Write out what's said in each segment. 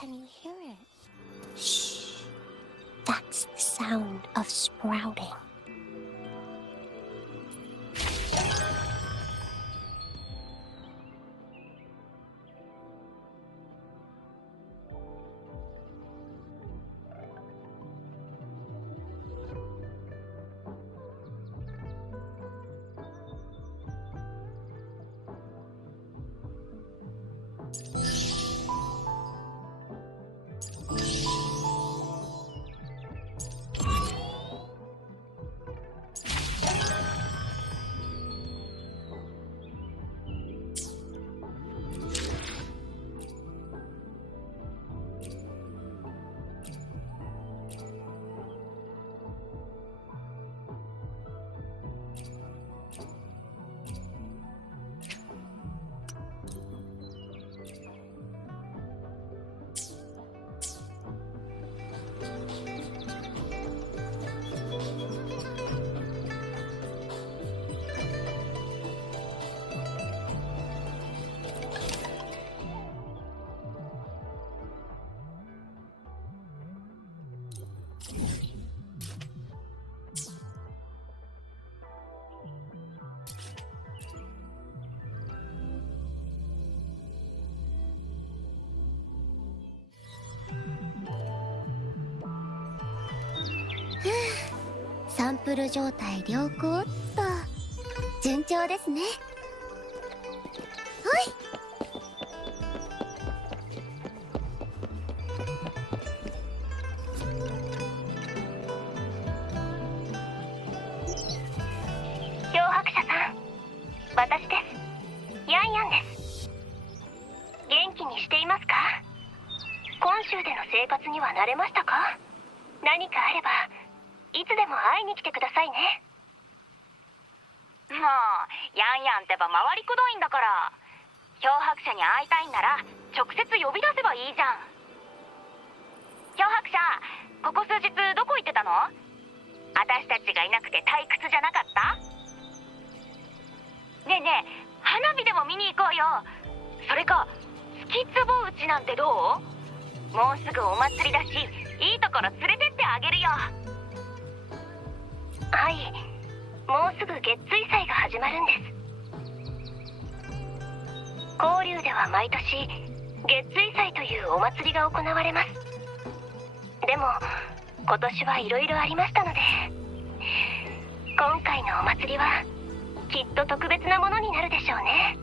Can you hear it? Shh. That's the sound of sprouting.サンプル状態良好っと。順調ですね。ほい。漂白者さん、私です。ヤンヤンです。元気にしていますか？今週での生活には慣れましたか？何かあればいつでも会いに来てくださいね。もうヤンヤンってば回りくどいんだから。漂白者に会いたいんなら直接呼び出せばいいじゃん。漂白者、ここ数日どこ行ってたの？私たちがいなくて退屈じゃなかった？ねえねえ、花火でも見に行こうよ。それかスキッツボウチなんてどう？もうすぐお祭りだし、いいところ連れてってあげるよ。はい、もうすぐ月水祭が始まるんです。交流では毎年月水祭というお祭りが行われます。でも今年はいろいろありましたので、今回のお祭りはきっと特別なものになるでしょうね。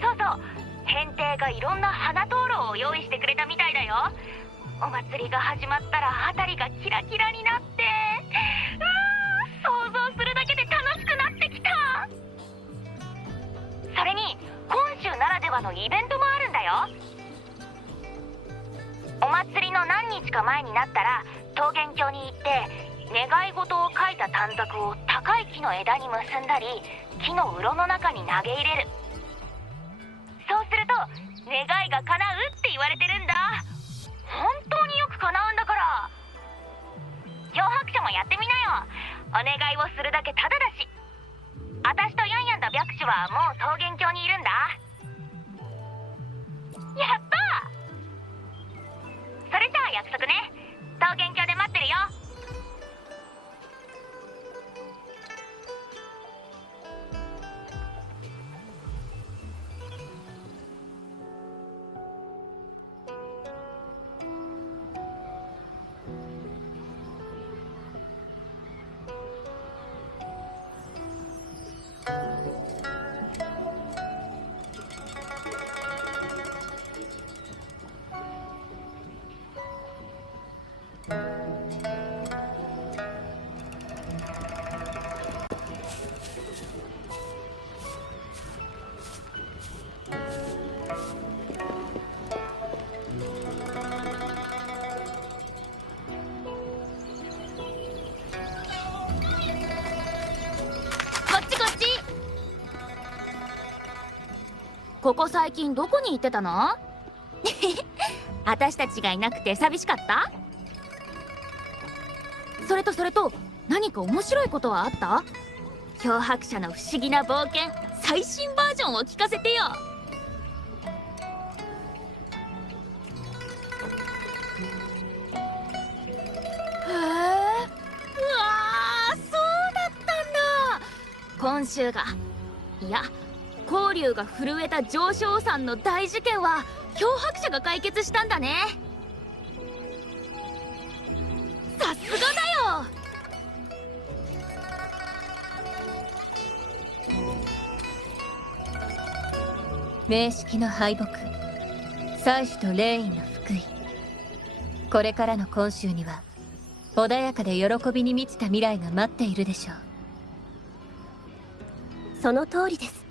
そうそう、変帝がいろんな花灯籠を用意してくれたみたいだよ。お祭りが始まったら辺りがキラキラになって、想像するだけで楽しくなってきた。それに今週ならではのイベントもあるんだよ。お祭りの何日か前になったら桃源郷に行って願い事を書いた短冊を高い木の枝に結んだり、木のうろの中に投げ入れる。そうすると願いが叶うって言われてるんだ。本当によく叶うんだから。漂白者もやってみなよ。お願いをするだけタダだし。私とヤンヤンと白紙はもう桃源郷にいるんだ。やった！それじゃあ約束ね。桃源郷で待ってるよ。ここ最近どこに行ってたの？私たちがいなくて寂しかった？それと何か面白いことはあった？漂白者の不思議な冒険最新バージョンを聞かせてよ。週が、いや光竜が震えた上昇山の大事件は漂白者が解決したんだね。さすがだよ。名式の敗北、妻子と霊院の福井。これからの今週には穏やかで喜びに満ちた未来が待っているでしょう。その通りです。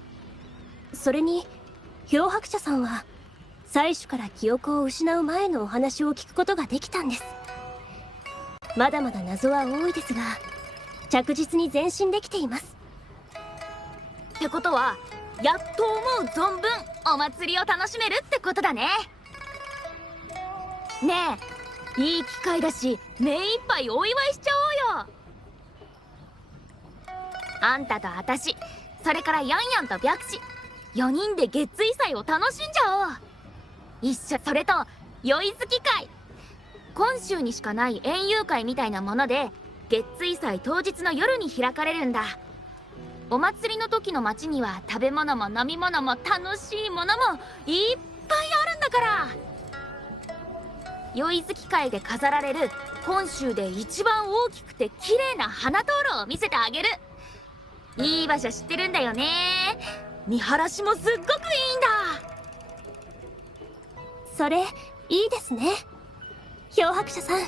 それに漂白者さんは妻子から記憶を失う前のお話を聞くことができたんです。まだまだ謎は多いですが着実に前進できています。ってことはやっと思う存分お祭りを楽しめるってことだね。ねえ、いい機会だし目いっぱいお祝いしちゃおうよ。あんたとあたし、それからヤンヤンと白紙、4人で月位祭を楽しんじゃおう。一緒。それと酔い好き会、今週にしかない園遊会みたいなもので月位祭当日の夜に開かれるんだ。お祭りの時の街には食べ物も飲み物も楽しいものもいっぱいあるんだから。酔い好き会で飾られる本州で一番大きくて綺麗な花灯籠を見せてあげる。いい場所知ってるんだよね。見晴らしもすっごくいいんだ。それいいですね。漂白者さん、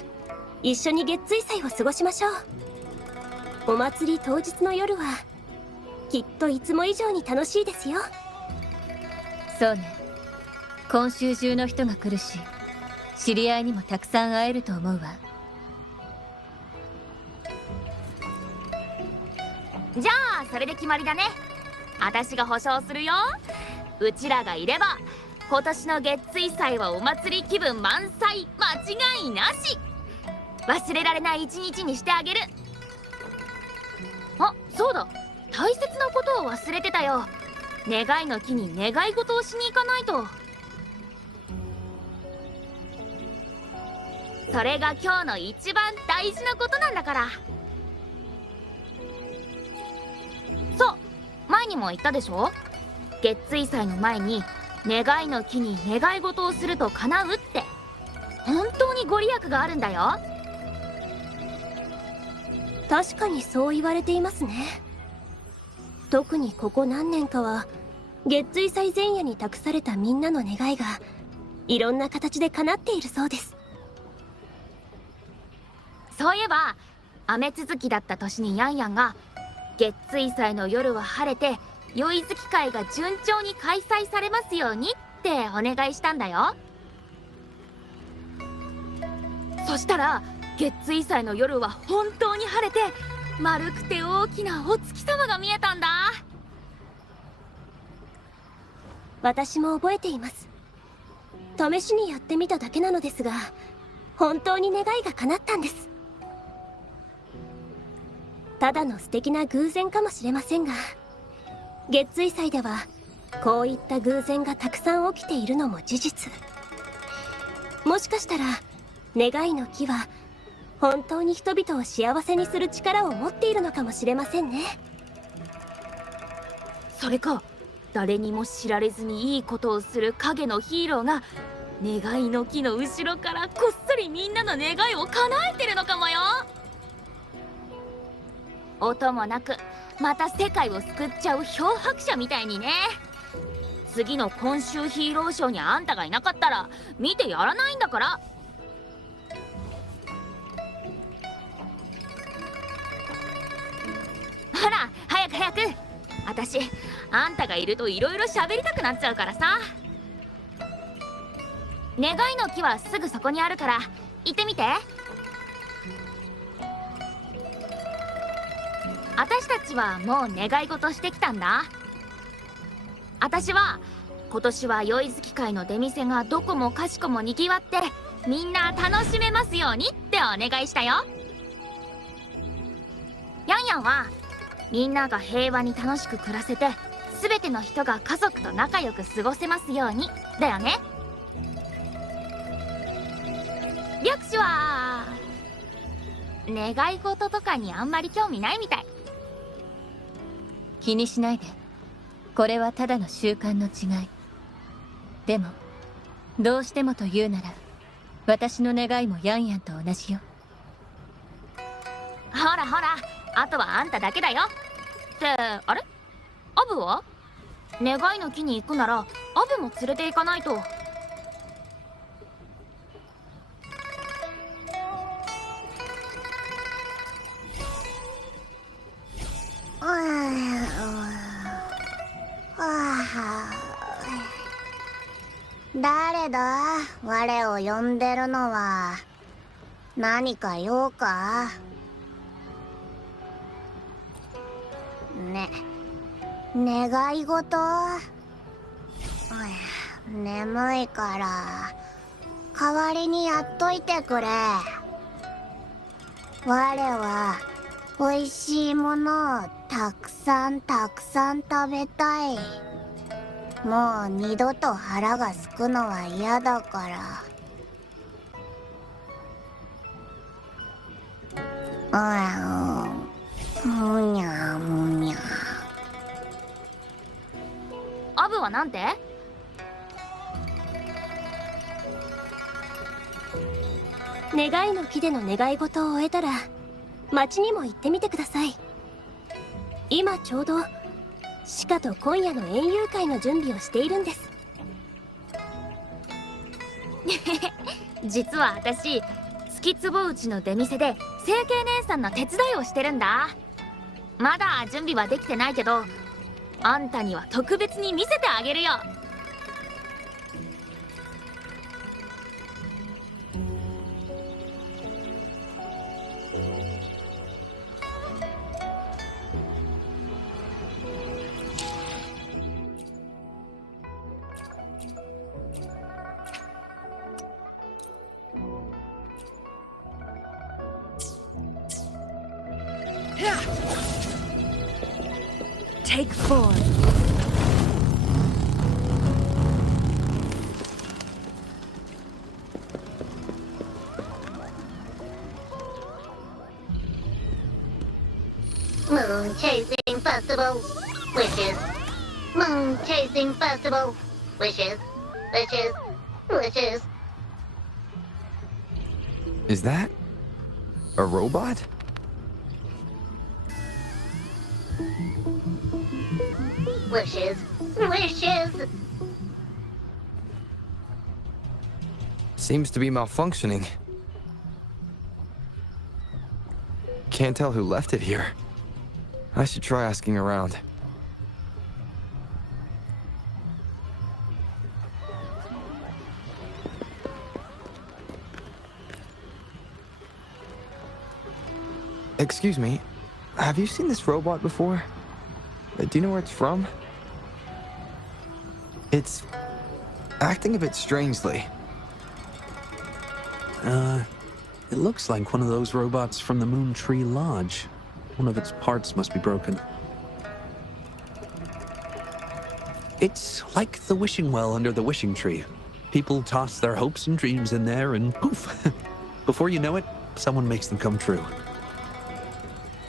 一緒に月位祭を過ごしましょう。お祭り当日の夜はきっといつも以上に楽しいですよ。そうね、今週中の人が来るし知り合いにもたくさん会えると思うわ。じゃあそれで決まりだね。私が保証するよ。うちらがいれば今年の月位祭はお祭り気分満載、間違いなし。忘れられない一日にしてあげる。あ、そうだ、大切なことを忘れてたよ。願いの木に願い事をしに行かないと。それが今日の一番大事なことなんだから。そう、前にも言ったでしょ。月位祭の前に願いの木に願い事をすると叶うって。本当にご利益があるんだよ。確かにそう言われていますね。特にここ何年かは月位祭前夜に託されたみんなの願いがいろんな形で叶っているそうです。そういえば雨続きだった年にヤンヤンが月位祭の夜は晴れて酔い好き会が順調に開催されますようにってお願いしたんだよ。そしたら月位祭の夜は本当に晴れて丸くて大きなお月様が見えたんだ。私も覚えています。試しにやってみただけなのですが本当に願いが叶ったんです。ただの素敵な偶然かもしれませんが月位祭ではこういった偶然がたくさん起きているのも事実。もしかしたら願いの木は本当に人々を幸せにする力を持っているのかもしれませんね。それか誰にも知られずにいいことをする影のヒーローが願いの木の後ろからこっそりみんなの願いを叶えてるのかもよ。音もなくまた世界を救っちゃう漂白者みたいにね。次の今週ヒーローショーにあんたがいなかったら見てやらないんだから。ほら早く早く。私あんたがいるといろいろ喋りたくなっちゃうからさ。願いの木はすぐそこにあるから行ってみて。私たちはもう願い事してきたんだ。私は今年は酔い好き会の出店がどこもかしこもにぎわってみんな楽しめますようにってお願いしたよ。ヤンヤンはみんなが平和に楽しく暮らせて全ての人が家族と仲良く過ごせますようにだよね。略氏は願い事とかにあんまり興味ないみたい。気にしないで。これはただの習慣の違い。でもどうしてもと言うなら、私の願いもヤンヤンと同じよ。ほらほら、あとはあんただけだよ。ってあれ、アブは？願いの木に行くならアブも連れて行かないと。誰だ？我を呼んでるのは。何か用か？願い事？眠いから代わりにやっといてくれ。我は美味しいものをたくさんたくさん食べたい。もう二度と腹がすくのは嫌だから。むにゃむにゃ。アブはなんて？願いの木での願い事を終えたら町にも行ってみてください。今ちょうどシカと今夜の園遊会の準備をしているんです。実は私、月壺打ちの出店で整形姉さんの手伝いをしてるんだ。まだ準備はできてないけど、あんたには特別に見せてあげるよ。Take 4. Moon chasing festival. Wishes. Moon chasing festival. Wishes. Wishes. Wishes. Is that a robot? Wishes. Wishes. Seems to be malfunctioning. Can't tell who left it here. I should try asking around. Excuse me, have you seen this robot before? Do you know where it's from? It's acting a bit strangely. It looks like one of those robots from the Moon Tree Lodge. One of its parts must be broken. It's like the wishing well under the wishing tree. People toss their hopes and dreams in there and poof! Before you know it, someone makes them come true.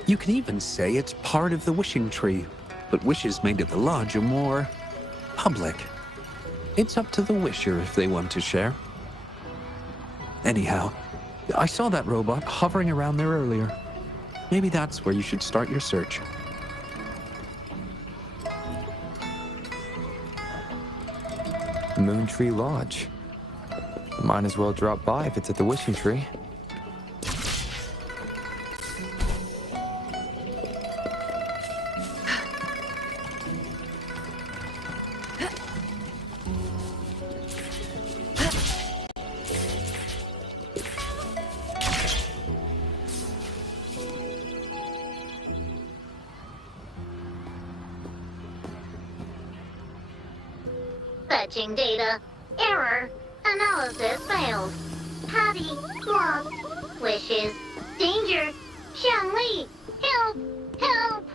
You can even say it's part of the wishing tree, but wishes made at the lodge are more public. It's up to the wisher if they want to share. Anyhow, I saw that robot hovering around there earlier. Maybe that's where you should start your search. Moon Tree Lodge. Might as well drop by if it's at the wishing tree. Fetching data. Error. Analysis failed. Patty. Lost. Wishes. Danger. Xiangli. Help. Help.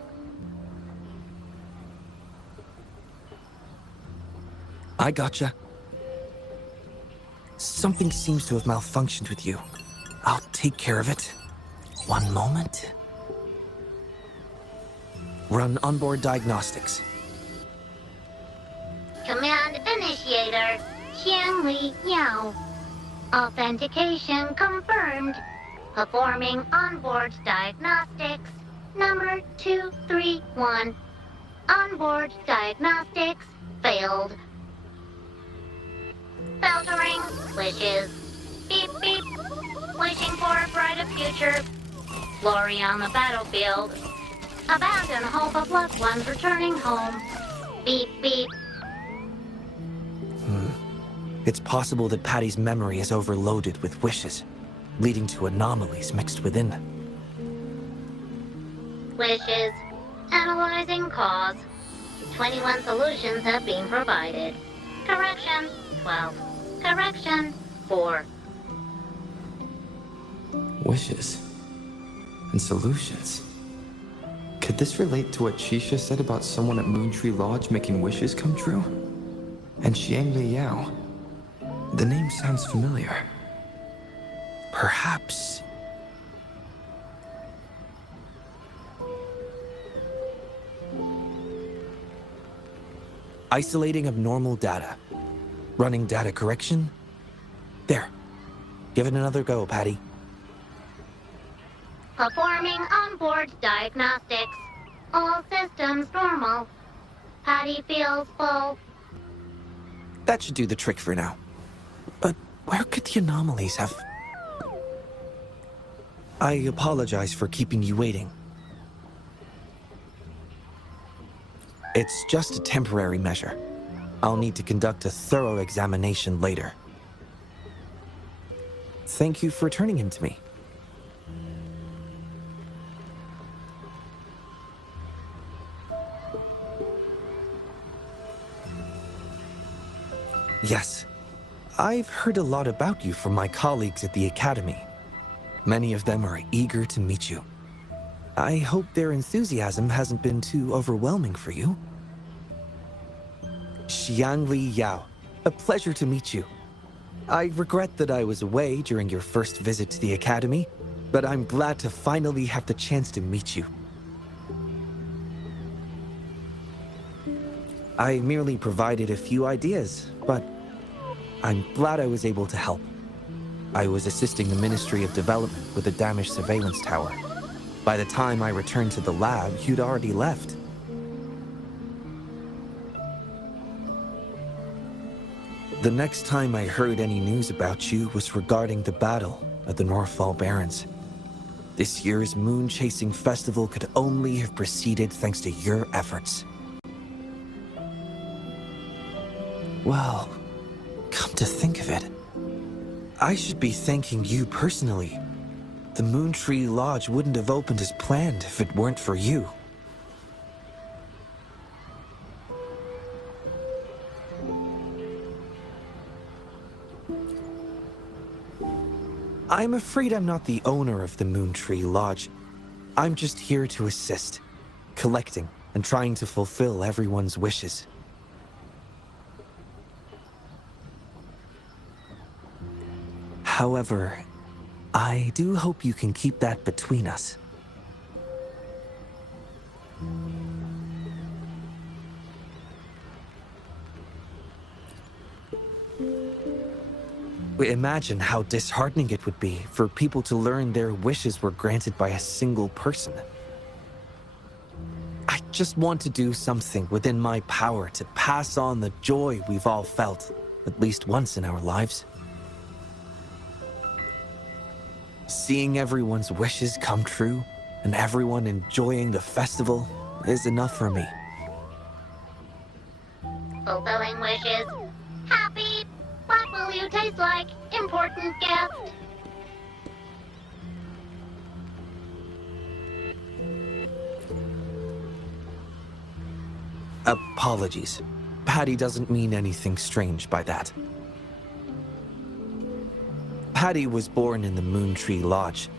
I gotcha. Something seems to have malfunctioned with you. I'll take care of it. One moment. Run onboard diagnostics. Command initiator, Xiangli Yao. Authentication confirmed. Performing onboard diagnostics. Number 231. Onboard diagnostics failed. Filtering wishes. Beep beep. Wishing for a brighter future. Glory on the battlefield. Abandon hope of loved ones returning home. Beep beep. It's possible that Patty's memory is overloaded with wishes, leading to anomalies mixed within. Wishes. Analyzing cause. 21 solutions have been provided. Correction, 12. Correction, 4. Wishes. And solutions. Could this relate to what Shisha said about someone at Moontree Lodge making wishes come true? And Xiangli Yao. The name sounds familiar. Perhaps. Isolating abnormal data. Running data correction. There. Give it another go, Patty. Performing onboard diagnostics. All systems normal. Patty feels full. That should do the trick for now. But where could the anomalies have... I apologize for keeping you waiting. It's just a temporary measure. I'll need to conduct a thorough examination later. Thank you for turning him to me. Yes. I've heard a lot about you from my colleagues at the Academy. Many of them are eager to meet you. I hope their enthusiasm hasn't been too overwhelming for you. Xiangli Yao, a pleasure to meet you. I regret that I was away during your first visit to the Academy, but I'm glad to finally have the chance to meet you. I merely provided a few ideas, but I'm glad I was able to help. I was assisting the Ministry of Development with a damaged surveillance tower. By the time I returned to the lab, you'd already left. The next time I heard any news about you was regarding the battle at the Northfall Barrens. This year's moon-chasing festival could only have proceeded thanks to your efforts. Well, come to think of it, I should be thanking you personally. The Moontree Lodge wouldn't have opened as planned if it weren't for you. I'm afraid I'm not the owner of the Moontree Lodge. I'm just here to assist, collecting and trying to fulfill everyone's wishes. However, I do hope you can keep that between us. Imagine how disheartening it would be for people to learn their wishes were granted by a single person. I just want to do something within my power to pass on the joy we've all felt, at least once in our lives. Seeing everyone's wishes come true and everyone enjoying the festival is enough for me. Fulfilling wishes. Happy. What will you taste like? Important guest. Apologies. Patty doesn't mean anything strange by that. Patty was born in the Moontree Lodge.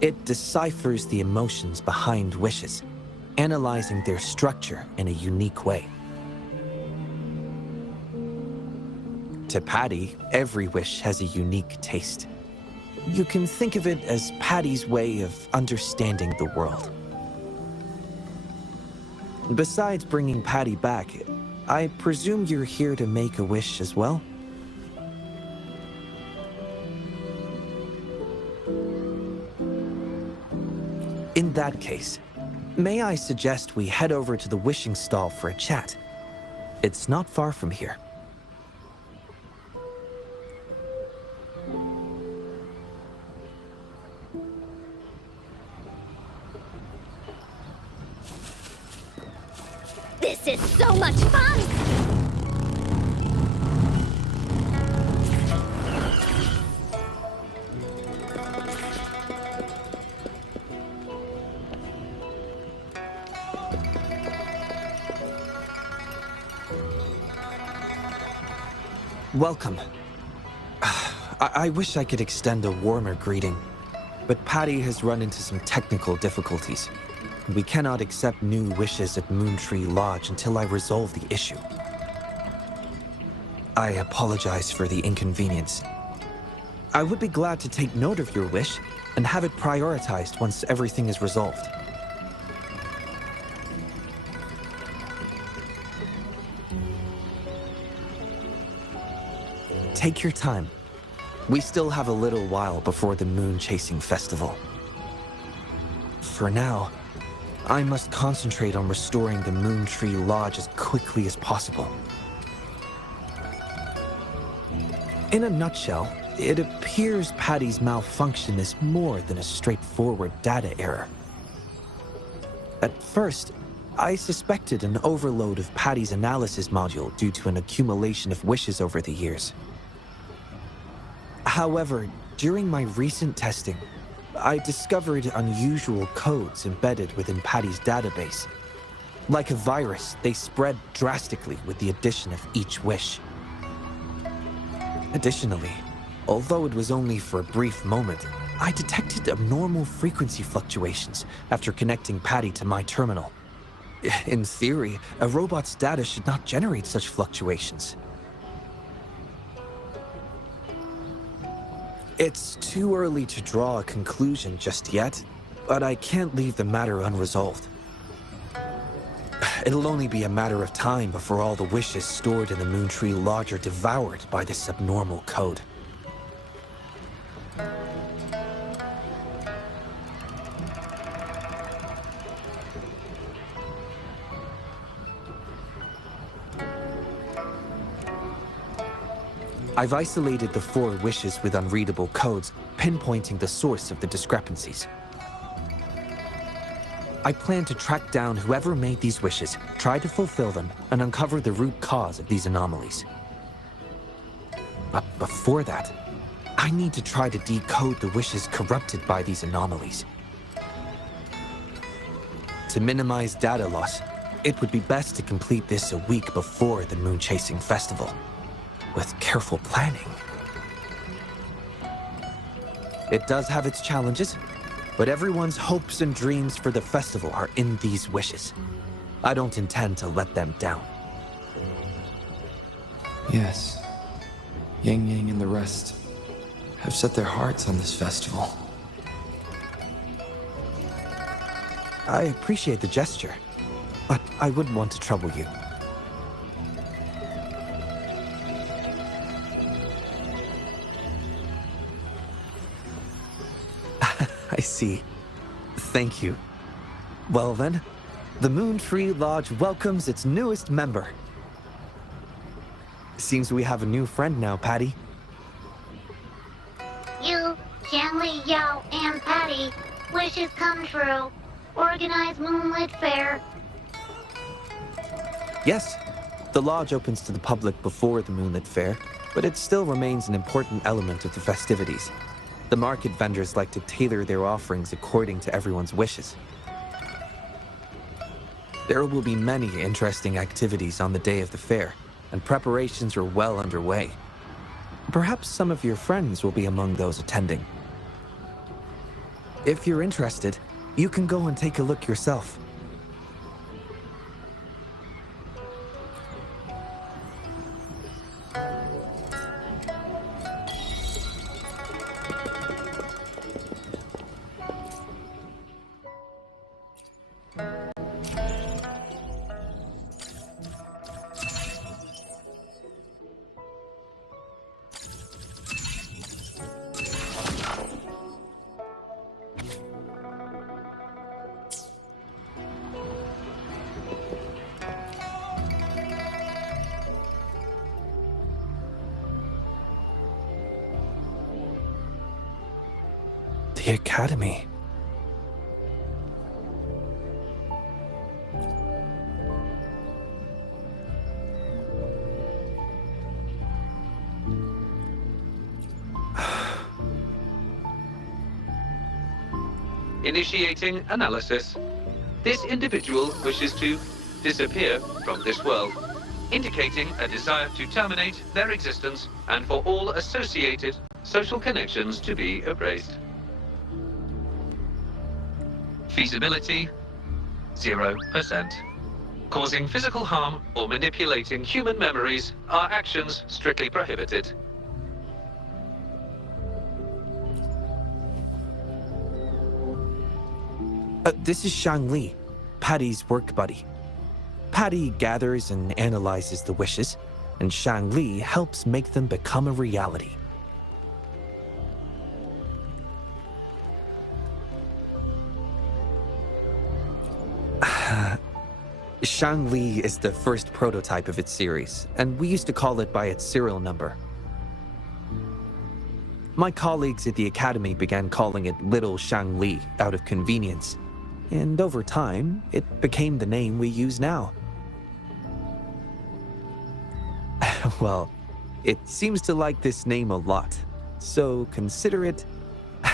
It deciphers the emotions behind wishes, analyzing their structure in a unique way. To Patty, every wish has a unique taste. You can think of it as Patty's way of understanding the world. Besides bringing Patty back, I presume you're here to make a wish as well? In that case, may I suggest we head over to the wishing stall for a chat? It's not far from here. This is so much fun! Welcome. I wish I could extend a warmer greeting, but Patty has run into some technical difficulties. We cannot accept new wishes at Moontree Lodge until I resolve the issue. I apologize for the inconvenience. I would be glad to take note of your wish and have it prioritized once everything is resolved. Take your time. We still have a little while before the Moon Chasing Festival. For now, I must concentrate on restoring the Moontree Lodge as quickly as possible. In a nutshell, it appears Patty's malfunction is more than a straightforward data error. At first, I suspected an overload of Patty's analysis module due to an accumulation of wishes over the years. However, during my recent testing, I discovered unusual codes embedded within Patty's database. Like a virus, they spread drastically with the addition of each wish. Additionally, although it was only for a brief moment, I detected abnormal frequency fluctuations after connecting Patty to my terminal. In theory, a robot's data should not generate such fluctuations. It's too early to draw a conclusion just yet, but I can't leave the matter unresolved. It'll only be a matter of time before all the wishes stored in the Moontree Lodge are devoured by this abnormal code. I've isolated the 4 wishes with unreadable codes, pinpointing the source of the discrepancies. I plan to track down whoever made these wishes, try to fulfill them, and uncover the root cause of these anomalies. But before that, I need to try to decode the wishes corrupted by these anomalies. To minimize data loss, it would be best to complete this a week before the Moon Chasing Festival. With careful planning. It does have its challenges, but everyone's hopes and dreams for the festival are in these wishes. I don't intend to let them down. Yes, Yang Yang and the rest have set their hearts on this festival. I appreciate the gesture, but I wouldn't want to trouble you. I see. Thank you. Well then, the Moontree Lodge welcomes its newest member. Seems we have a new friend now, Patty. You, Xianli, Yao, and Patty, wishes come true. Organize Moonlit Fair. Yes, the lodge opens to the public before the Moonlit Fair, but it still remains an important element of the festivities. The market vendors like to tailor their offerings according to everyone's wishes. There will be many interesting activities on the day of the fair, and preparations are well underway. Perhaps some of your friends will be among those attending. If you're interested, you can go and take a look yourself. The Academy. Initiating analysis. This individual wishes to disappear from this world, indicating a desire to terminate their existence and for all associated social connections to be erased. Feasibility, 0%. Causing physical harm or manipulating human memories are actions strictly prohibited. This is Shangli, Patty's work buddy. Patty gathers and analyzes the wishes, and Shangli helps make them become a reality. Shangli is the first prototype of its series, and we used to call it by its serial number. My colleagues at the Academy began calling it Little Shangli out of convenience, and over time, it became the name we use now. Well, it seems to like this name a lot, so consider it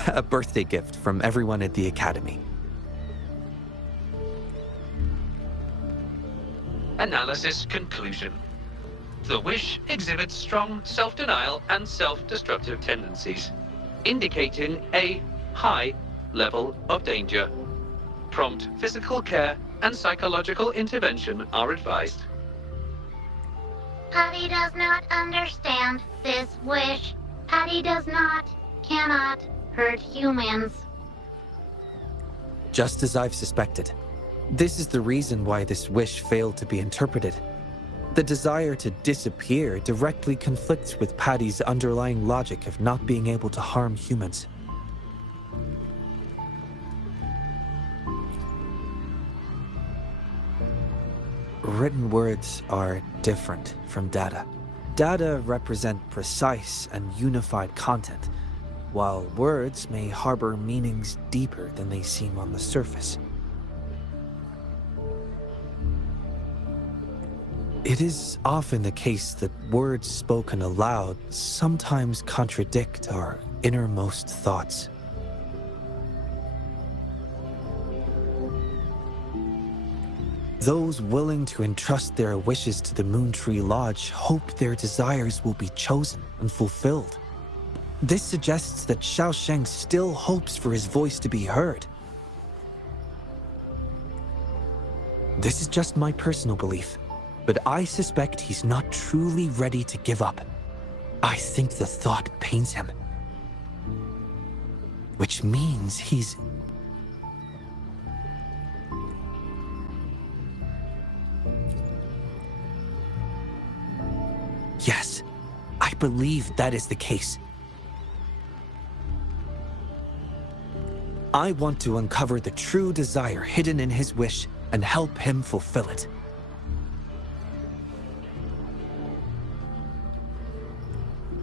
a birthday gift from everyone at the Academy. Analysis conclusion. The wish exhibits strong self-denial and self-destructive tendencies, indicating a high level of danger. Prompt physical care and psychological intervention are advised. Patty does not understand this wish. Patty cannot hurt humans. Just as I've suspected. This is the reason why this wish failed to be interpreted. The desire to disappear directly conflicts with Patty's underlying logic of not being able to harm humans. Written words are different from data. Data represent precise and unified content, while words may harbor meanings deeper than they seem on the surface. It is often the case that words spoken aloud sometimes contradict our innermost thoughts. Those willing to entrust their wishes to the Moontree Lodge hope their desires will be chosen and fulfilled. This suggests that Xiaosheng still hopes for his voice to be heard. This is just my personal belief, but I suspect he's not truly ready to give up. I think the thought pains him. Which means he's... Yes, I believe that is the case. I want to uncover the true desire hidden in his wish and help him fulfill it.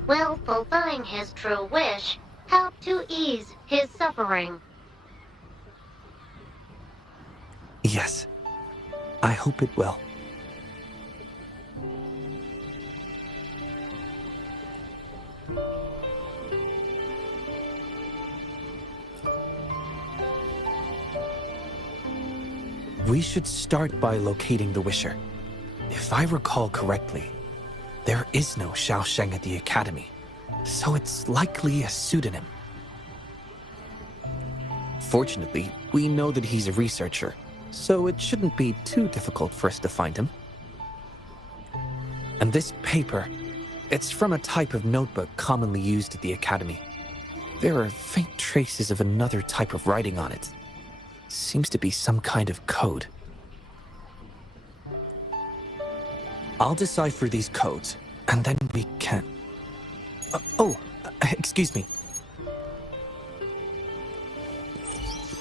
Will fulfilling his true wish help to ease his suffering? Yes, I hope it will. We should start by locating the Wisher. If I recall correctly, there is no Xiaosheng at the Academy, so it's likely a pseudonym. Fortunately, we know that he's a researcher, so it shouldn't be too difficult for us to find him. And this paper, it's from a type of notebook commonly used at the Academy. There are faint traces of another type of writing on it. Seems to be some kind of code. I'll decipher these codes, and then we can... excuse me.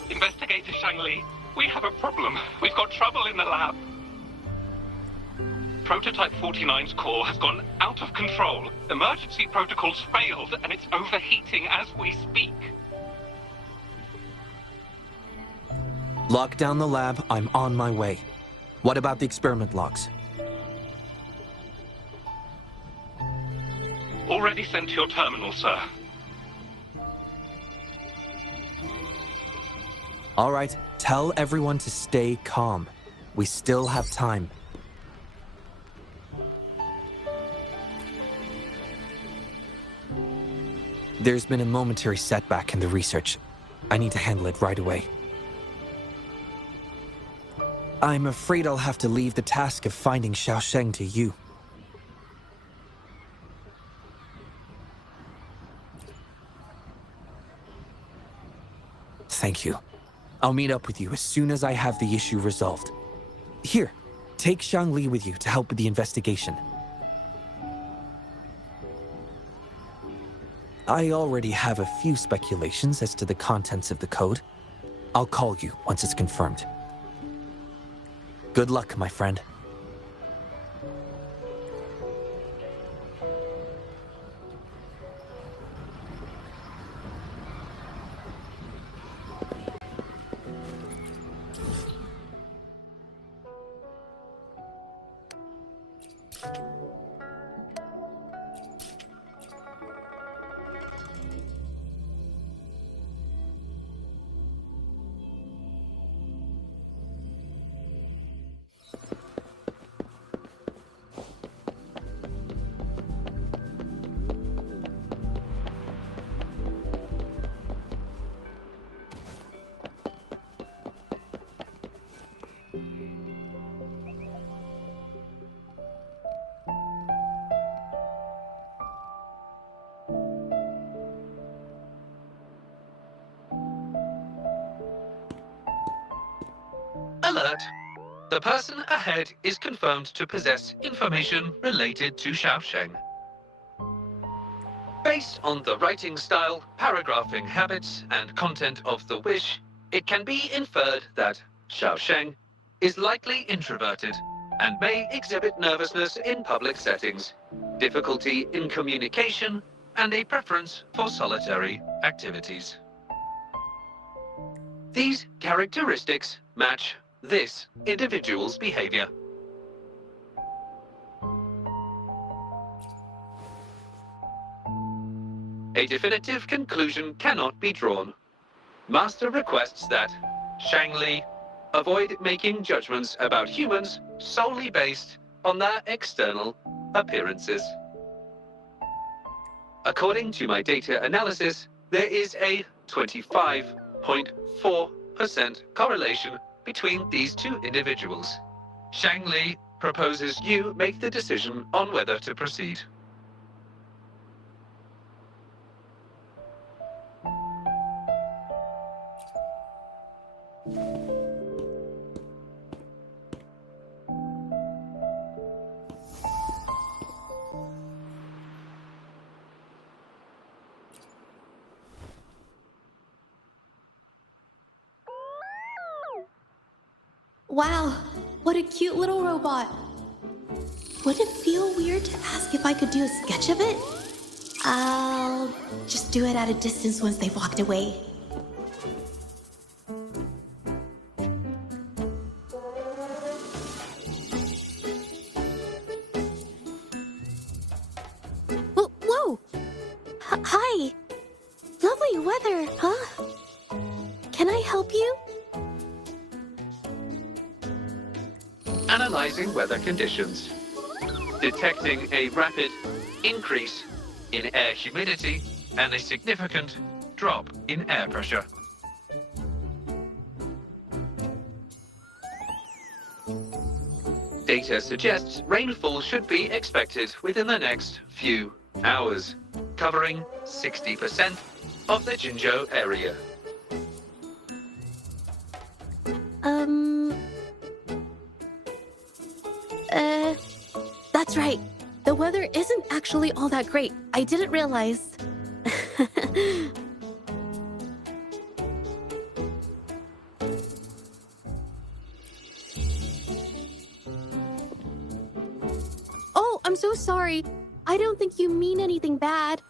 Investigator Shangli, we have a problem. We've got trouble in the lab. Prototype 49's core has gone out of control. Emergency protocols failed, and it's overheating as we speak. Lock down the lab, I'm on my way. What about the experiment logs? Already sent to your terminal, sir. All right, tell everyone to stay calm. We still have time. There's been a momentary setback in the research. I need to handle it right away. I'm afraid I'll have to leave the task of finding Xiaosheng to you. Thank you. I'll meet up with you as soon as I have the issue resolved. Here, take Shangli with you to help with the investigation. I already have a few speculations as to the contents of the code. I'll call you once it's confirmed. Good luck, my friend. Alert! The person ahead is confirmed to possess information related to Xiaosheng. Based on the writing style, paragraphing habits, and content of the wish, it can be inferred that Xiaosheng is likely introverted and may exhibit nervousness in public settings, difficulty in communication, and a preference for solitary activities. These characteristics match this individual's behavior. A definitive conclusion cannot be drawn. Master requests that Shangli avoid making judgments about humans solely based on their external appearances. According to my data analysis, there is a 25.4% correlation between these two individuals. Shangli proposes you make the decision on whether to proceed. Wow, what a cute little robot. Would it feel weird to ask if I could do a sketch of it? I'll just do it at a distance once they've walked away. Whoa! Hi! Lovely weather, huh? Can I help you? Analyzing weather conditions. Detecting a rapid increase in air humidity and a significant drop in air pressure. Data suggests rainfall should be expected within the next few hours, covering 60% of the Jinzhou area. That's right. The weather isn't actually all that great. I didn't realize. Oh, I'm so sorry. I don't think you mean anything bad.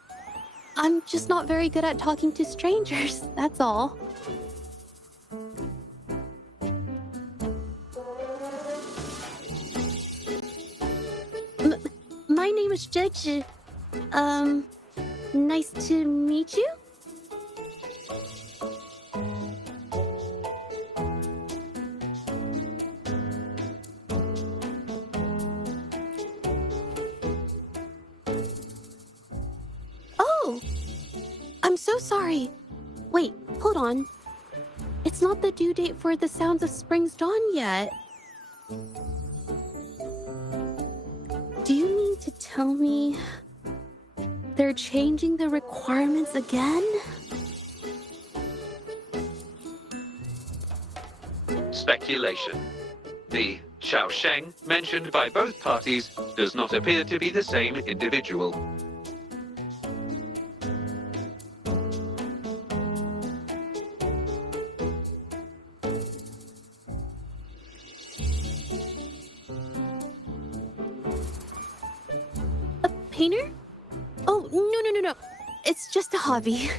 I'm just not very good at talking to strangers, that's all. my name is Judge. Nice to meet you? Oh! I'm so sorry. Wait, hold on. It's not the due date for the Sounds of Spring's Dawn yet. Do you mean to tell me they're changing the requirements again? Speculation. The Xiaosheng mentioned by both parties does not appear to be the same individual. A painter? Oh, no. It's just a hobby.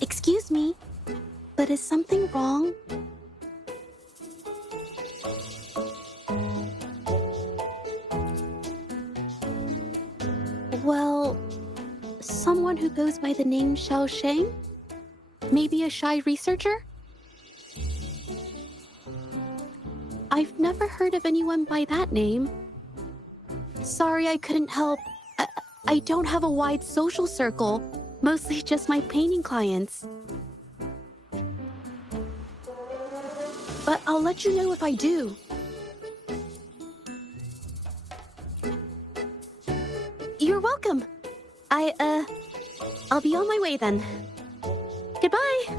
Excuse me, but is something wrong? Well, someone who goes by the name Xiaosheng? Maybe a shy researcher? I've never heard of anyone by that name. Sorry, I couldn't help. I don't have a wide social circle. Mostly just my painting clients. But I'll let you know if I do. You're welcome. I'll be on my way then. Goodbye.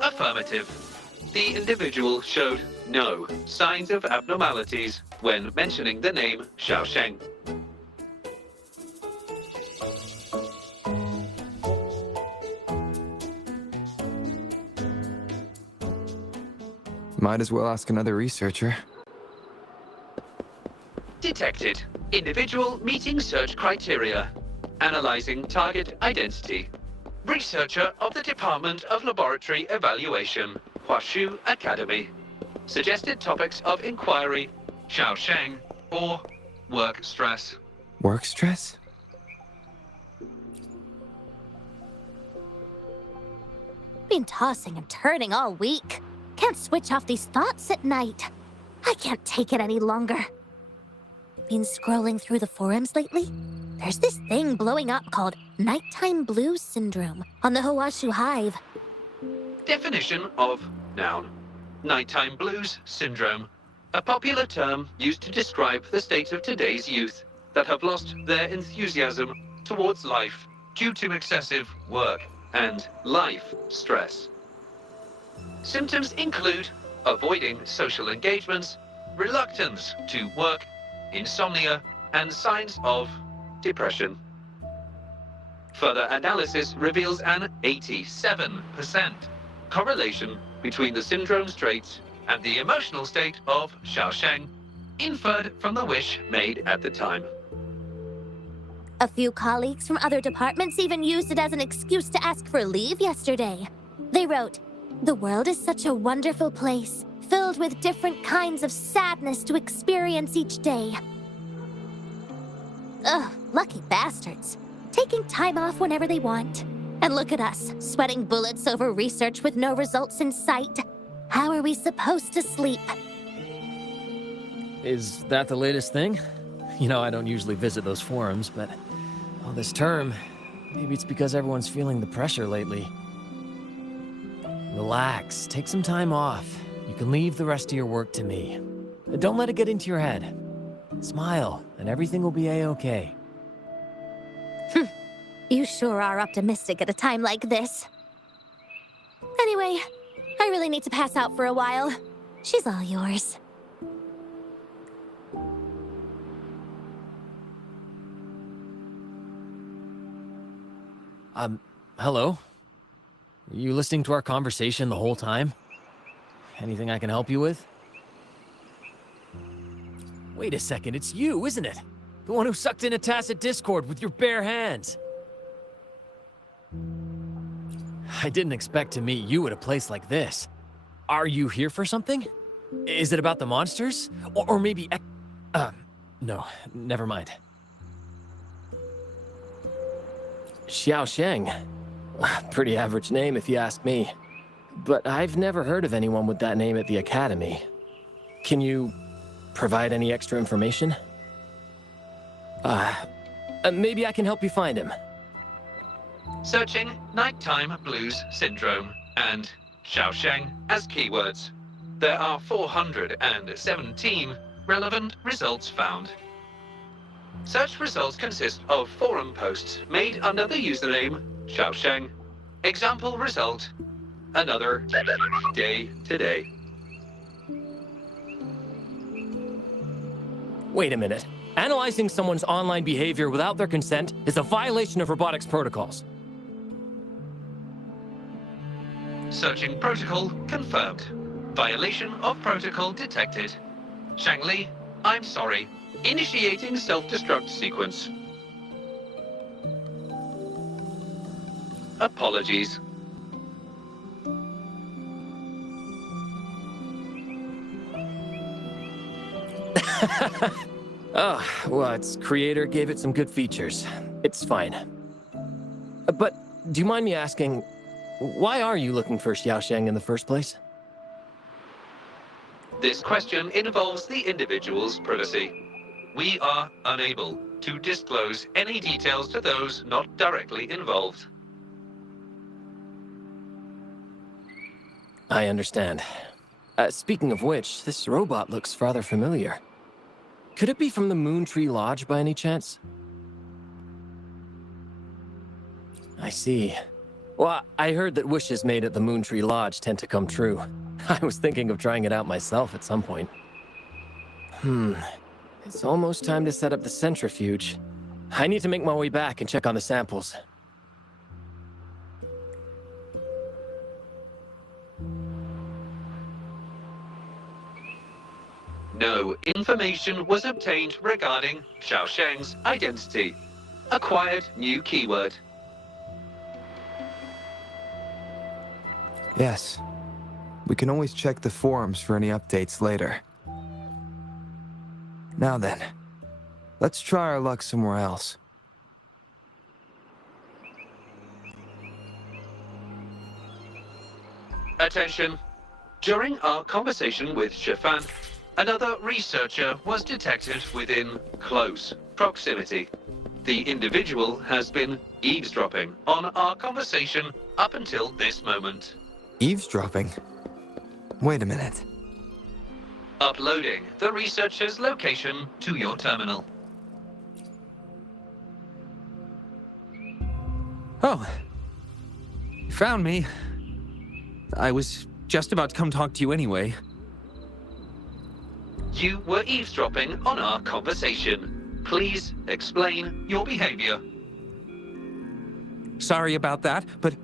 Affirmative. The individual showed no signs of abnormalities when mentioning the name Xiaosheng. Might as well ask another researcher. Detected. Individual meeting search criteria. Analyzing target identity. Researcher of the Department of Laboratory Evaluation, Huashu Academy. Suggested topics of inquiry, Xiaosheng or work stress. Work stress? Been tossing and turning all week. Can't switch off these thoughts at night. I can't take it any longer. Been scrolling through the forums lately? There's this thing blowing up called Nighttime Blues Syndrome on the Huashu Hive. Definition of noun. Nighttime blues syndrome. A popular term used to describe the state of today's youth that have lost their enthusiasm towards life due to excessive work and life stress. Symptoms include avoiding social engagements, reluctance to work, insomnia, and signs of depression. Further analysis reveals an 87% correlation between the syndrome's traits and the emotional state of Xiaosheng, inferred from the wish made at the time. A few colleagues from other departments even used it as an excuse to ask for leave yesterday. They wrote, "The world is such a wonderful place, filled with different kinds of sadness to experience each day." Ugh, lucky bastards. Taking time off whenever they want. And look at us, sweating bullets over research with no results in sight. How are we supposed to sleep? Is that the latest thing? You know, I don't usually visit those forums, but all this term, maybe it's because everyone's feeling the pressure lately. Relax, take some time off. You can leave the rest of your work to me. And don't let it get into your head. Smile, and everything will be a-okay. You sure are optimistic at a time like this. Anyway, I really need to pass out for a while. She's all yours. Hello? You listening to our conversation the whole time? Anything I can help you with? Wait a second, it's you, isn't it? The one who sucked in a tacit discord with your bare hands. I didn't expect to meet you at a place like this. Are you here for something? Is it about the monsters? Or maybe... no, never mind. Xiaosheng. Pretty average name if you ask me. But I've never heard of anyone with that name at the Academy. Can you provide any extra information? Maybe I can help you find him. Searching Nighttime Blues Syndrome and Xiaosheng as keywords. There are 417 relevant results found. Search results consist of forum posts made under the username Xiaosheng. Example result: another day today. Wait a minute. Analyzing someone's online behavior without their consent is a violation of robotics protocols. Searching protocol confirmed. Violation of protocol detected. Shangli, I'm sorry. Initiating self-destruct sequence. Apologies. Oh, well, its creator gave it some good features. It's fine. But do you mind me asking, why are you looking for Xiaosheng in the first place? This question involves the individual's privacy. We are unable to disclose any details to those not directly involved. I understand. Speaking of which, this robot looks rather familiar. Could it be from the Moon Tree Lodge by any chance? I see. Well, I heard that wishes made at the Moon Tree Lodge tend to come true. I was thinking of trying it out myself at some point. It's almost time to set up the centrifuge. I need to make my way back and check on the samples. No information was obtained regarding Xiaosheng's identity. Acquired new keyword. Yes. We can always check the forums for any updates later. Now then, let's try our luck somewhere else. Attention. During our conversation with Shifan, another researcher was detected within close proximity. The individual has been eavesdropping on our conversation up until this moment. Eavesdropping? Wait a minute. Uploading the researcher's location to your terminal. Oh. You found me. I was just about to come talk to you anyway. You were eavesdropping on our conversation. Please explain your behavior. Sorry about that, but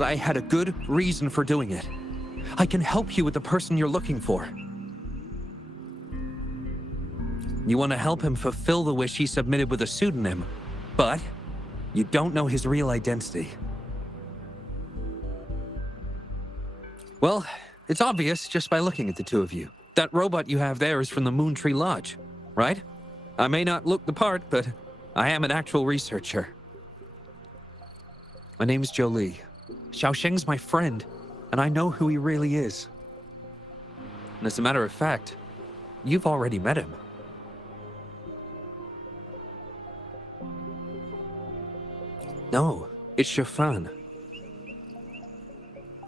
I had a good reason for doing it. I can help you with the person you're looking for. You want to help him fulfill the wish he submitted with a pseudonym, but you don't know his real identity. Well, it's obvious just by looking at the two of you. That robot you have there is from the Moon Tree Lodge, right? I may not look the part, but I am an actual researcher. My name's Jolie. Xiaosheng's my friend, and I know who he really is. And as a matter of fact, you've already met him. No, it's Shifan.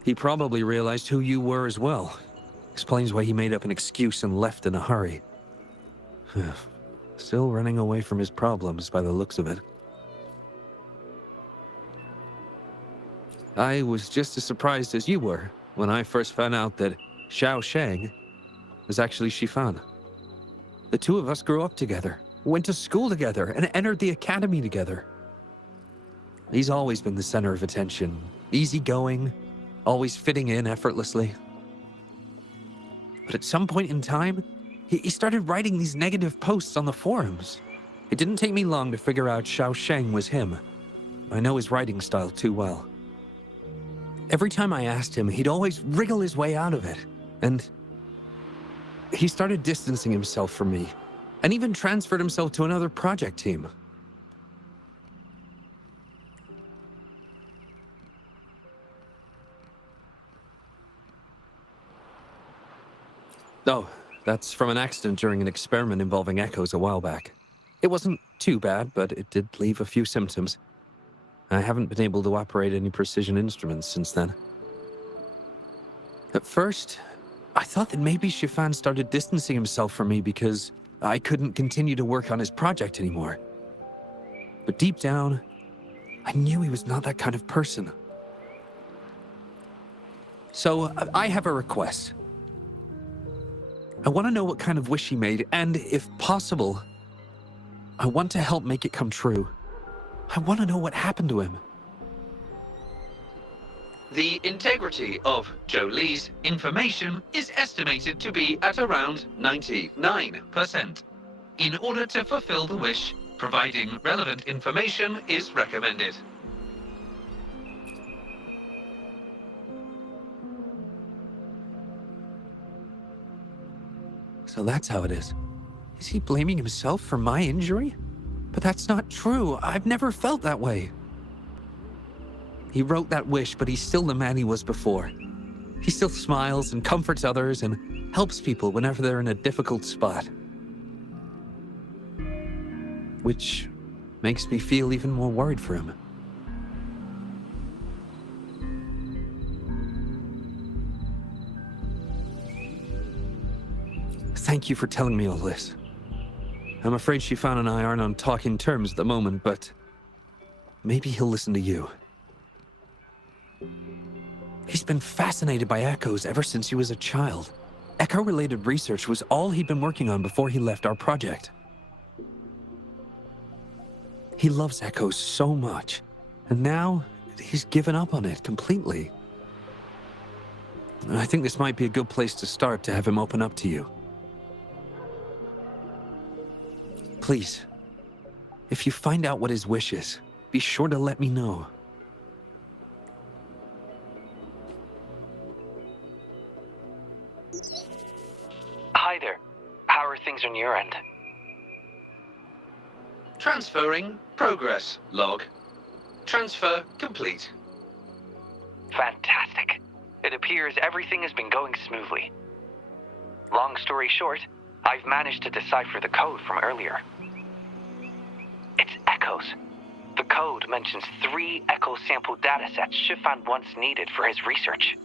He probably realized who you were as well. Explains why he made up an excuse and left in a hurry. Still running away from his problems by the looks of it. I was just as surprised as you were when I first found out that Xiaosheng was actually Shifan. The two of us grew up together, went to school together, and entered the academy together. He's always been the center of attention. Easygoing, always fitting in effortlessly. But at some point in time, he started writing these negative posts on the forums. It didn't take me long to figure out Xiaosheng was him. I know his writing style too well. Every time I asked him, he'd always wriggle his way out of it. And he started distancing himself from me, and even transferred himself to another project team. Oh, that's from an accident during an experiment involving echoes a while back. It wasn't too bad, but it did leave a few symptoms. I haven't been able to operate any precision instruments since then. At first, I thought that maybe Shifan started distancing himself from me because I couldn't continue to work on his project anymore. But deep down, I knew he was not that kind of person. So, I have a request. I want to know what kind of wish he made, and if possible, I want to help make it come true. I want to know what happened to him. The integrity of Jolie's information is estimated to be at around 99%. In order to fulfill the wish, providing relevant information is recommended. So that's how it is. Is he blaming himself for my injury? But that's not true. I've never felt that way. He wrote that wish, but he's still the man he was before. He still smiles and comforts others and helps people whenever they're in a difficult spot. Which makes me feel even more worried for him. Thank you for telling me all this. I'm afraid Shifan and I aren't on talking terms at the moment, but maybe he'll listen to you. He's been fascinated by echoes ever since he was a child. Echo-related research was all he'd been working on before he left our project. He loves echoes so much, and now he's given up on it completely. I think this might be a good place to start to have him open up to you. Please, if you find out what his wish is, be sure to let me know. Hi there. How are things on your end? Transferring progress log. Transfer complete. Fantastic. It appears everything has been going smoothly. Long story short, I've managed to decipher the code from earlier. It's echoes. The code mentions 3 echo sample datasets Shifan once needed for his research.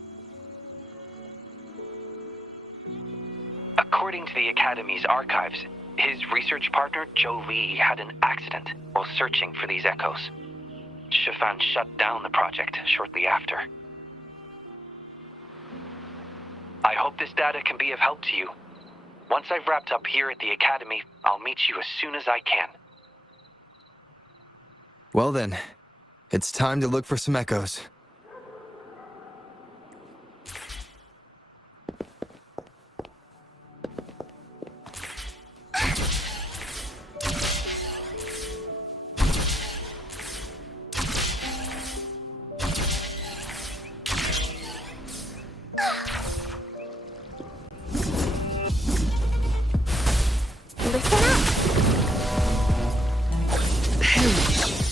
According to the Academy's archives, his research partner, Jolie, had an accident while searching for these echoes. Shifan shut down the project shortly after. I hope this data can be of help to you. Once I've wrapped up here at the Academy, I'll meet you as soon as I can. Well then, it's time to look for some echoes.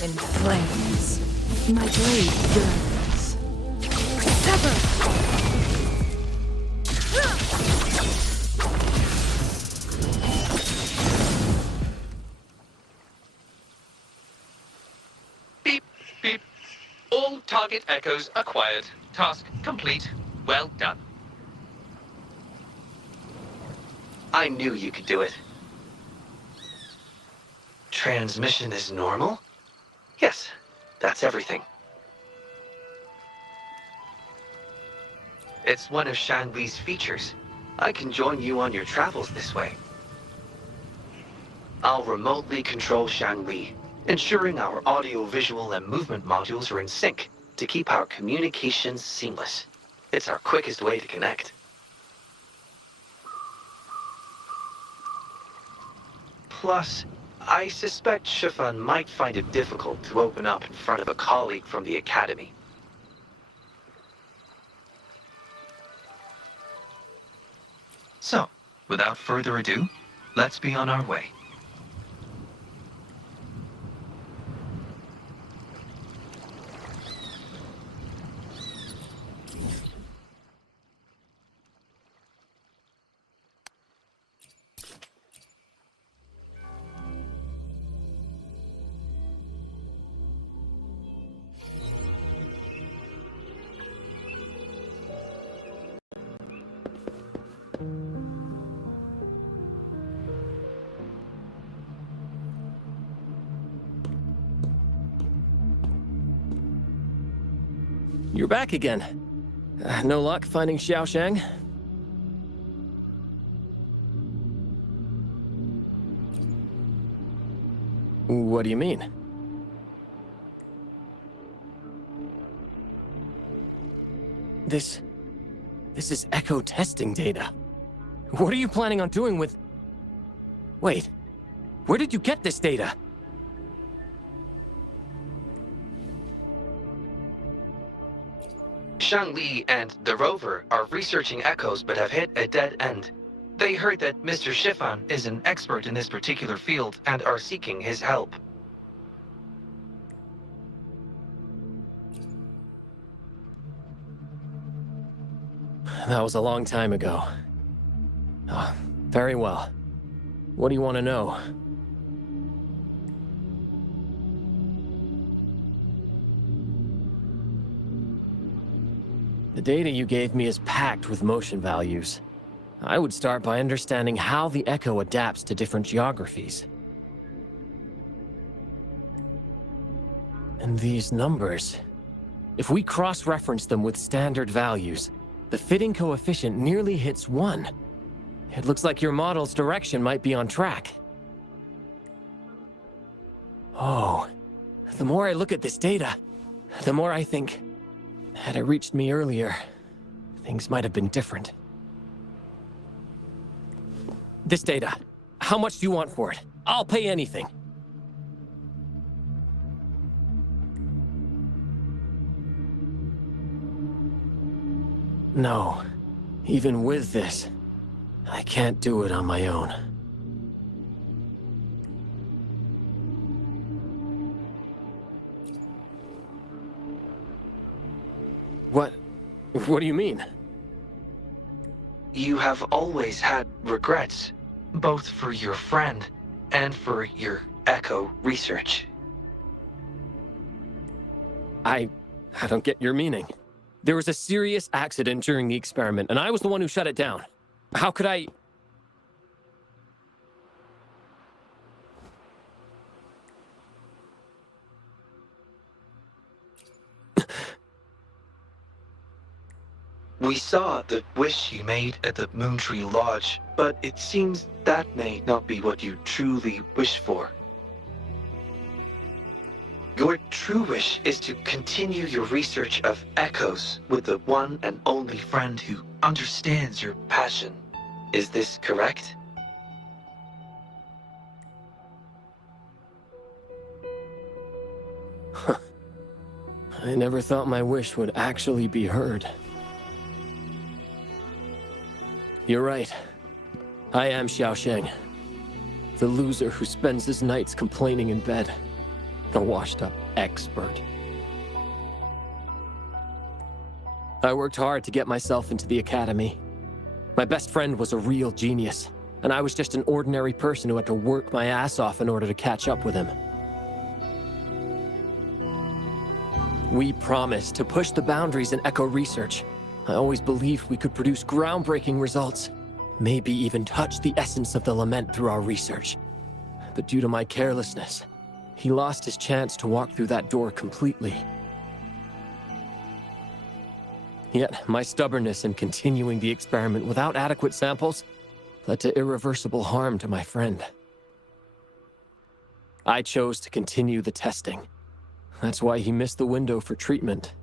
In flames, my blade burns. Sever! Beep, beep. All target echoes acquired. Task complete. Well done. I knew you could do it. Transmission is normal? Yes, that's everything. It's one of Shanli's features. I can join you on your travels this way. I'll remotely control Shanli, ensuring our audio, visual, and movement modules are in sync to keep our communications seamless. It's our quickest way to connect. Plus, I suspect Shifan might find it difficult to open up in front of a colleague from the Academy. So, without further ado, let's be on our way. You're back again. No luck finding Xiaoshang? What do you mean? This is echo testing data. What are you planning on doing with... Wait, where did you get this data? Shang Li and the rover are researching echoes but have hit a dead end. They heard that Mr. Shifan is an expert in this particular field and are seeking his help. That was a long time ago. Oh, very well. What do you want to know? The data you gave me is packed with motion values. I would start by understanding how the echo adapts to different geographies. And these numbers, if we cross-reference them with standard values, the fitting coefficient nearly hits 1. It looks like your model's direction might be on track. Oh, the more I look at this data, the more I think, had it reached me earlier, things might have been different. This data, how much do you want for it? I'll pay anything. No, even with this, I can't do it on my own. What do you mean? You have always had regrets, both for your friend and for your echo research. I don't get your meaning. There was a serious accident during the experiment, and I was the one who shut it down. How could I... We saw the wish you made at the Moontree Lodge, but it seems that may not be what you truly wish for. Your true wish is to continue your research of echoes with the one and only friend who understands your passion. Is this correct? I never thought my wish would actually be heard. You're right. I am Xiaosheng, the loser who spends his nights complaining in bed. A washed-up expert. I worked hard to get myself into the academy. My best friend was a real genius, and I was just an ordinary person who had to work my ass off in order to catch up with him. We promised to push the boundaries in echo research. I always believed we could produce groundbreaking results, maybe even touch the essence of the lament through our research. But due to my carelessness, he lost his chance to walk through that door completely. Yet, my stubbornness in continuing the experiment without adequate samples led to irreversible harm to my friend. I chose to continue the testing. That's why he missed the window for treatment.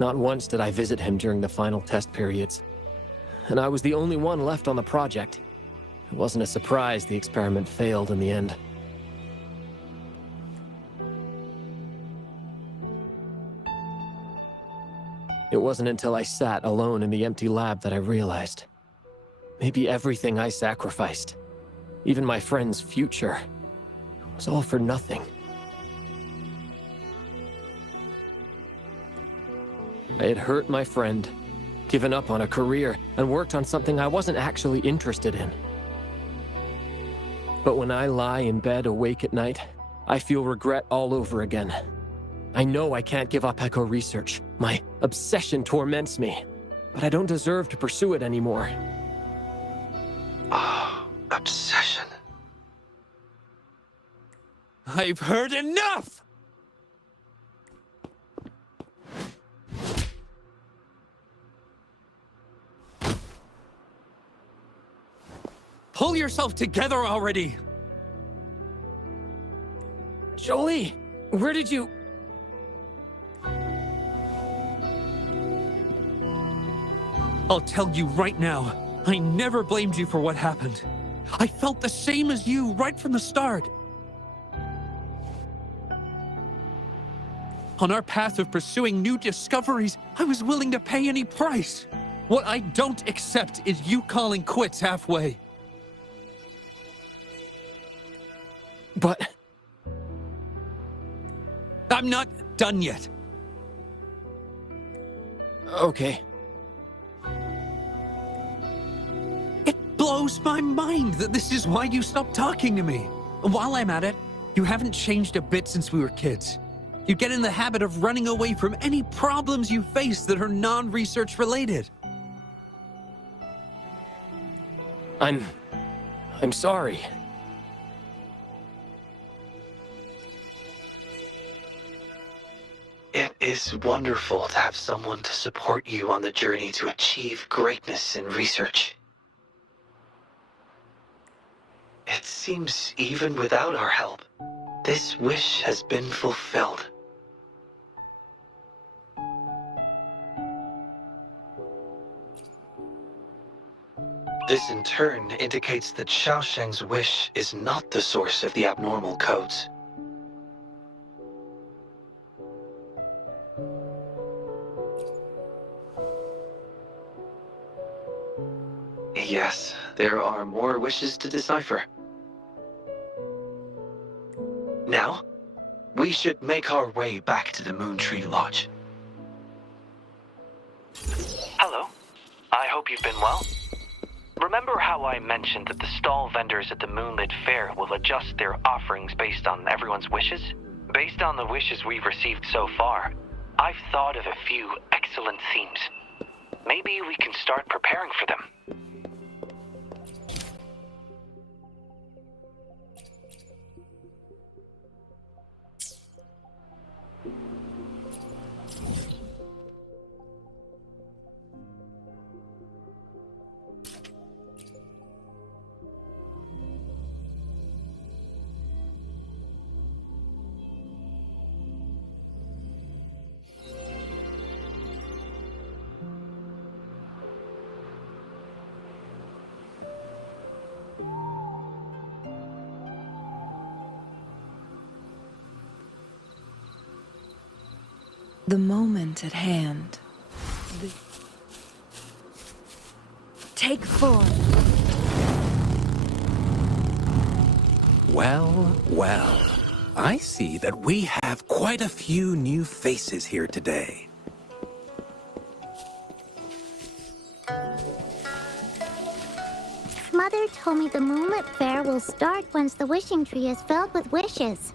Not once did I visit him during the final test periods. And I was the only one left on the project. It wasn't a surprise the experiment failed in the end. It wasn't until I sat alone in the empty lab that I realized. Maybe everything I sacrificed, even my friend's future, was all for nothing. I had hurt my friend, given up on a career, and worked on something I wasn't actually interested in. But when I lie in bed awake at night, I feel regret all over again. I know I can't give up Echo research. My obsession torments me, but I don't deserve to pursue it anymore. Oh, obsession. I've heard enough! Pull yourself together already! Jolie, where did you... I'll tell you right now, I never blamed you for what happened. I felt the same as you right from the start. On our path of pursuing new discoveries, I was willing to pay any price. What I don't accept is you calling quits halfway. But... I'm not done yet. Okay. It blows my mind that this is why you stopped talking to me. While I'm at it, you haven't changed a bit since we were kids. You get in the habit of running away from any problems you face that are non-research related. I'm sorry. It is wonderful to have someone to support you on the journey to achieve greatness in research. It seems even without our help, this wish has been fulfilled. This in turn indicates that Xiaosheng's wish is not the source of the abnormal codes. Yes, there are more wishes to decipher. Now, we should make our way back to the Moontree Lodge. Hello. I hope you've been well. Remember how I mentioned that the stall vendors at the Moonlit Fair will adjust their offerings based on everyone's wishes? Based on the wishes we've received so far, I've thought of a few excellent themes. Maybe we can start preparing for them. The moment at hand. Take form. Well, well. I see that we have quite a few new faces here today. Mother told me the Moonlit Fair will start once the wishing tree is filled with wishes.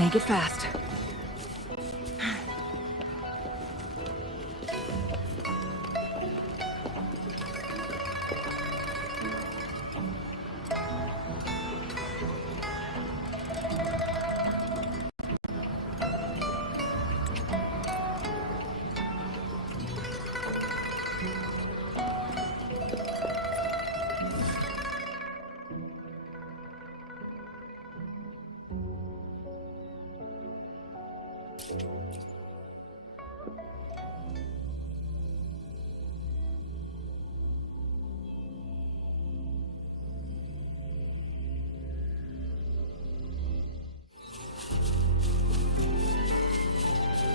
Make it fast.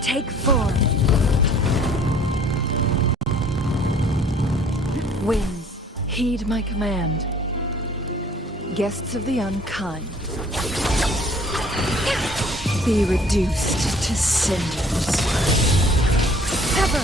Take 4. Winds, heed my command. Guests of the unkind, be reduced to cinders. Sever!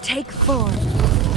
Take 4.